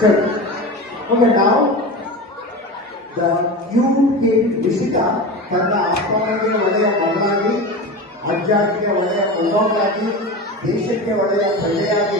ಸರಿ. ಓಕೆ, ನಾವು U K Rishita ತನ್ನ ಅಪ್ಪನಿಗೆ ಒಳ್ಳೆಯ ಮಗಳಾಗಿ, ಅಜ್ಜಾನಿಗೆ ಒಳ್ಳೆಯ ಮೊಮ್ಮಗಳಾಗಿ, ದೇಶಕ್ಕೆ ಒಳ್ಳೆಯ ಪ್ರಜೆಯಾಗಿ